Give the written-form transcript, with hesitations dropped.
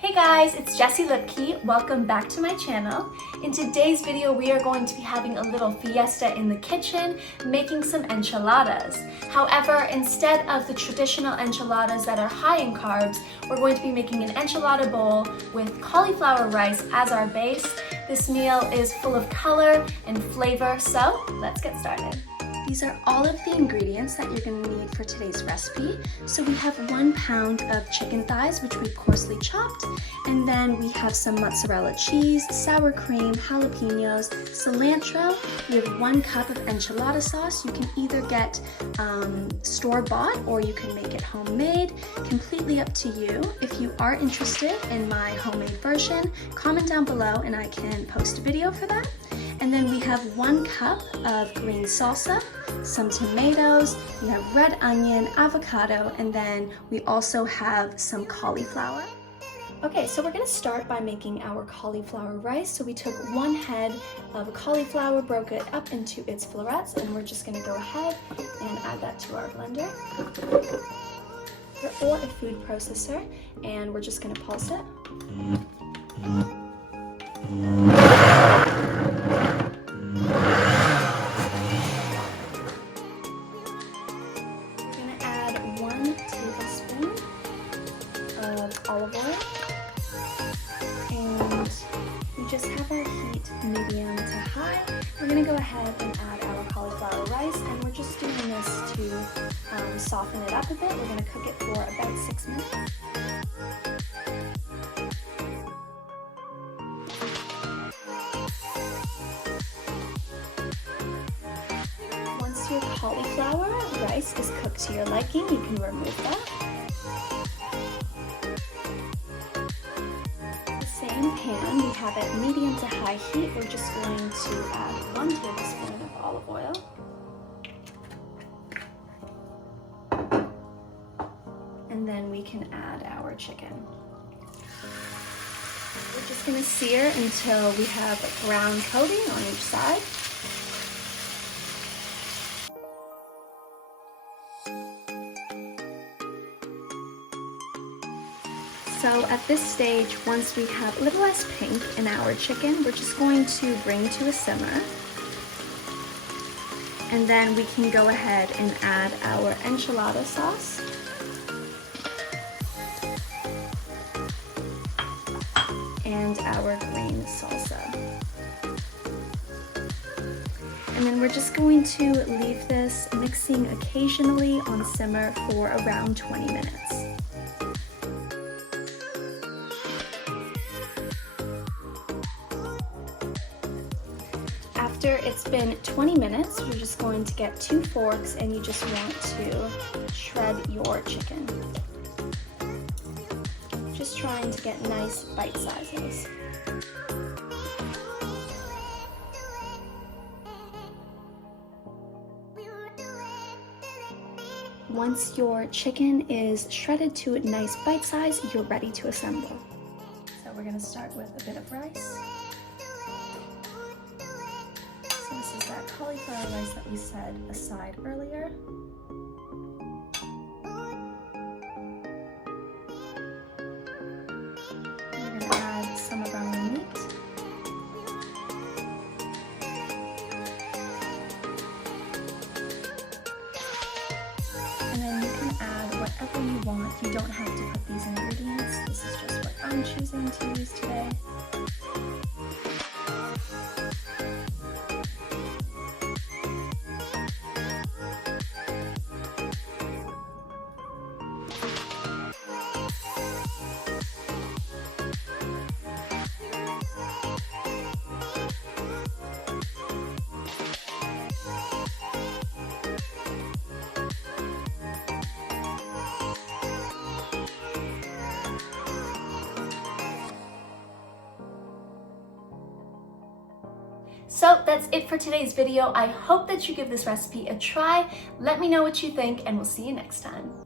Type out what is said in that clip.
Hey guys, it's Jessie Lipke. Welcome back to my channel. In today's video, we are going to be having a little fiesta in the kitchen, making some enchiladas. However, instead of the traditional enchiladas that are high in carbs, we're going to be making an enchilada bowl with cauliflower rice as our base. This meal is full of color and flavor, so let's get started. These are all of the ingredients that you're going to need for today's recipe. So we have 1 pound of chicken thighs, which we coarsely chopped, and then we have some mozzarella cheese, sour cream, jalapenos, cilantro. We have 1 cup of enchilada sauce. You can either get store-bought or you can make it homemade, completely up to you. If you are interested in my homemade version, comment down below and I can post a video for that. And then we have 1 cup of green salsa, some tomatoes, we have red onion, avocado, and then we also have some cauliflower. Okay, so we're gonna start by making our cauliflower rice. So we took 1 head of cauliflower, broke it up into its florets, and we're just gonna go ahead and add that to our blender or a food processor, and we're just gonna pulse it. Olive oil, and we just have our heat medium to high. We're going to go ahead and add our cauliflower rice, and we're just doing this to soften it up a bit. We're going to cook it for about 6 minutes. Once your cauliflower rice is cooked to your liking, you can remove that. Same pan, we have it medium to high heat. We're just going to add 1 tablespoon of olive oil. And then we can add our chicken. We're just going to sear until we have a brown coating on each side. So at this stage, once we have a little less pink in our chicken, we're just going to bring to a simmer. And then we can go ahead and add our enchilada sauce. And our green salsa. And then we're just going to leave this mixing occasionally on simmer for around 20 minutes. After it's been 20 minutes, you're just going to get 2 forks and you just want to shred your chicken. Just trying to get nice bite sizes. Once your chicken is shredded to a nice bite size, you're ready to assemble. So we're going to start with a bit of rice. This is that cauliflower rice that we set aside earlier. We're going to add some of our meat. And then you can add whatever you want. You don't have to put these ingredients. This is just what I'm choosing to use today. So that's it for today's video. I hope that you give this recipe a try. Let me know what you think, and we'll see you next time.